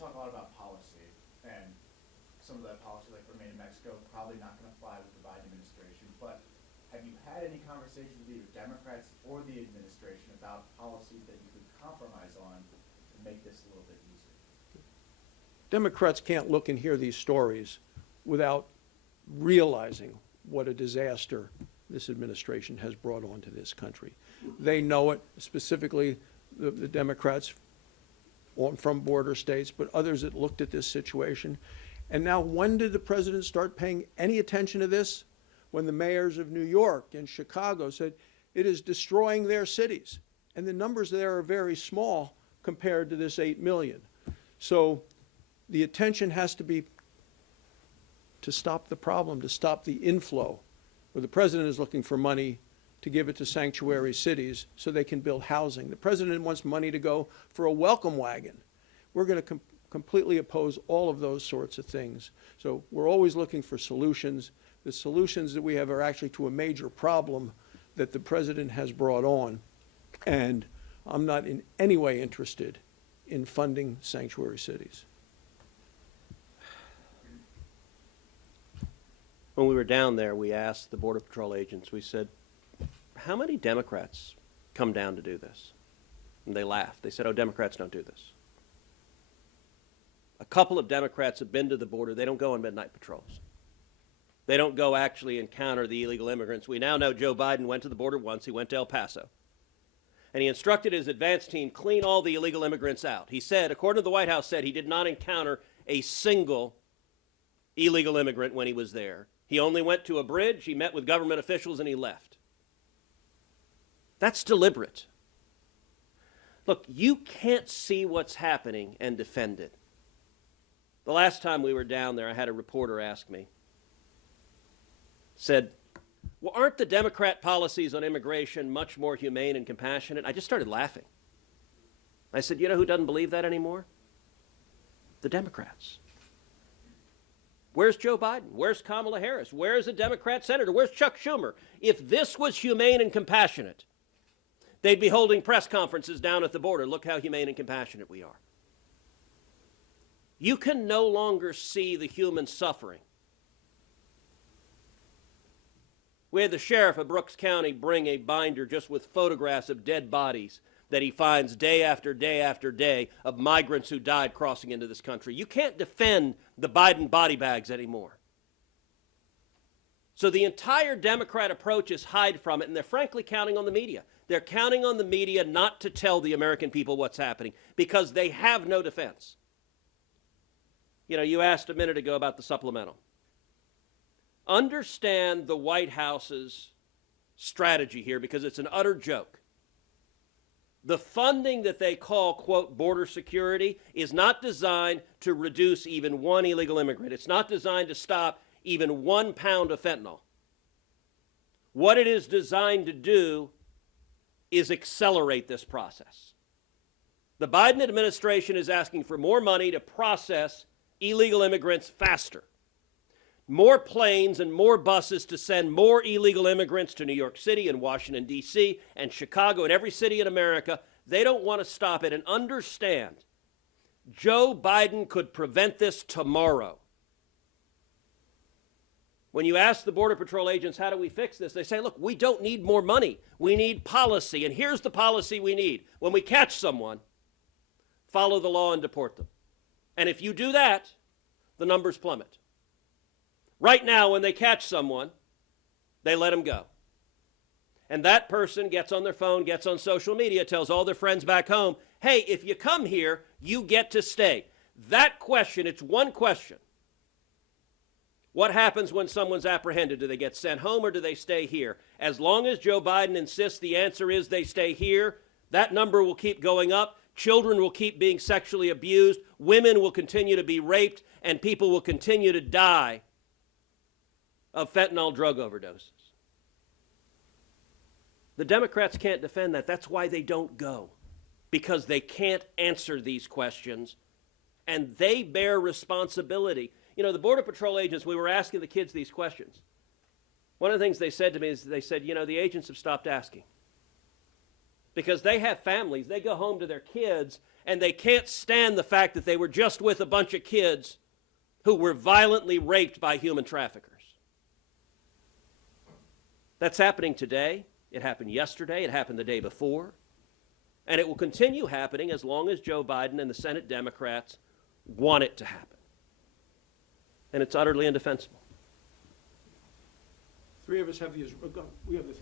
talk a lot about policy, and some of that policy, like Remain in Mexico, probably not going to fly with the Biden administration. But have you had any conversations with either Democrats or the administration about policies that you could compromise on to make this a little bit easier? Democrats can't look and hear these stories without realizing what a disaster this administration has brought onto this country. They know it, specifically the Democrats from border states, but others that looked at this situation. And now, when did the president start paying any attention to this? When the mayors of New York and Chicago said it is destroying their cities. And the numbers there are very small compared to this 8 million. So the attention has to be to stop the problem, to stop the inflow. Where the president is looking for money to give it to sanctuary cities so they can build housing. The president wants money to go for a welcome wagon. We're going to completely oppose all of those sorts of things. So we're always looking for solutions. The solutions that we have are actually to a major problem that the president has brought on. And I'm not in any way interested in funding sanctuary cities. When we were down there, we asked the Border Patrol agents, we said, how many Democrats come down to do this? And they laughed. They said, oh, Democrats don't do this. A couple of Democrats have been to the border. They don't go on midnight patrols. They don't go actually encounter the illegal immigrants. We now know Joe Biden went to the border once. He went to El Paso. And he instructed his advance team, clean all the illegal immigrants out. He said, according to the White House, said he did not encounter a single illegal immigrant when he was there. He only went to a bridge, he met with government officials, and he left. That's deliberate. Look, you can't see what's happening and defend it. The last time we were down there, I had a reporter ask me, said, well, aren't the Democrat policies on immigration much more humane and compassionate? I just started laughing. I said, you know who doesn't believe that anymore? The Democrats. Where's Joe Biden? Where's Kamala Harris? Where's a Democrat senator? Where's Chuck Schumer? If this was humane and compassionate, they'd be holding press conferences down at the border. Look how humane and compassionate we are. You can no longer see the human suffering. We had the sheriff of Brooks County bring a binder just with photographs of dead bodies that he finds day after day after day of migrants who died crossing into this country. You can't defend the Biden body bags anymore. So the entire Democrat approach is hide from it, and they're frankly counting on the media. They're counting on the media not to tell the American people what's happening because they have no defense. You know, you asked a minute ago about the supplemental. Understand the White House's strategy here because it's an utter joke. The funding that they call, quote, border security is not designed to reduce even one illegal immigrant. It's not designed to stop even 1 pound of fentanyl. What it is designed to do is accelerate this process. The Biden administration is asking for more money to process illegal immigrants faster. More planes and more buses to send more illegal immigrants to New York City and Washington, D.C. and Chicago and every city in America. They don't want to stop it. And understand, Joe Biden could prevent this tomorrow. When you ask the Border Patrol agents, how do we fix this? They say, look, we don't need more money. We need policy. And here's the policy we need. When we catch someone, follow the law and deport them. And if you do that, the numbers plummet. Right now, when they catch someone, they let them go. And that person gets on their phone, gets on social media, tells all their friends back home, hey, if you come here, you get to stay. That question, it's one question. What happens when someone's apprehended? Do they get sent home or do they stay here? As long as Joe Biden insists the answer is they stay here, that number will keep going up. Children will keep being sexually abused. Women will continue to be raped. And people will continue to die of fentanyl drug overdoses. The Democrats can't defend that. That's why they don't go, because they can't answer these questions, and they bear responsibility. You know, the Border Patrol agents, we were asking the kids these questions. One of the things they said to me is they said, you know, the agents have stopped asking. because they have families. They go home to their kids, and they can't stand the fact that they were just with a bunch of kids who were violently raped by human traffickers. That's happening today. It happened yesterday. It happened the day before. And it will continue happening as long as Joe Biden and the Senate Democrats want it to happen. And it's utterly indefensible. Three of us have these, we have this.